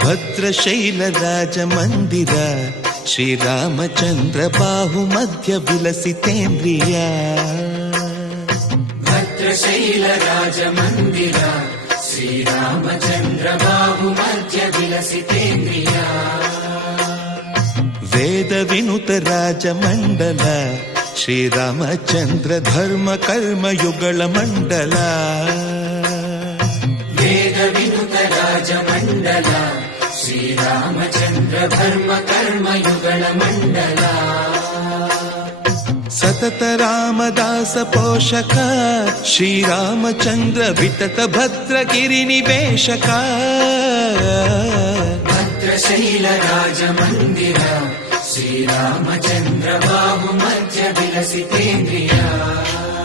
ಭದ್ರಶೈಲ ರಾಜ ಮಂದಿರ ಶ್ರೀರಾಮಚಂದ್ರ ಬಾಹು ಮಧ್ಯ ವಿಲಸಿತೇಂದ್ರಿಯ. ಭದ್ರಶೈಲ ರಾಜ ಮಂದಿರ ಶ್ರೀರಾಮಚಂದ್ರ ಬಾಹು ಮಧ್ಯ ವಿಲಸಿತೇಂದ್ರಿಯ. ವೇದ ವಿನುತ ರಾಜ ಮಂಡಲ ಶ್ರೀರಾಮಚಂದ್ರ ಧರ್ಮ ಕರ್ಮ ಯುಗಳ ಮಂಡಲ. ವೇದ ವಿನುತ ರಾಜ ಮಂಡಲ ಶ್ರೀರಾಮಚಂದ್ರ ಧರ್ಮ ಕರ್ಮ ಯುಗಳ ಮಂಡಲ. ಸತತ ರಾಮದಾಸ ಪೋಷಕ ಶ್ರೀರಾಮಚಂದ್ರ ವಿತತ ಭದ್ರಗಿರಿ ನಿವೇಶಕ. ಭದ್ರಶೈಲ ರಾಜ ಮಂದಿರ ಶ್ರೀರಾಮಚಂದ್ರ ಬಾಹು ಮಧ್ಯ ವಿಲಸಿತೇಂದ್ರಿಯ.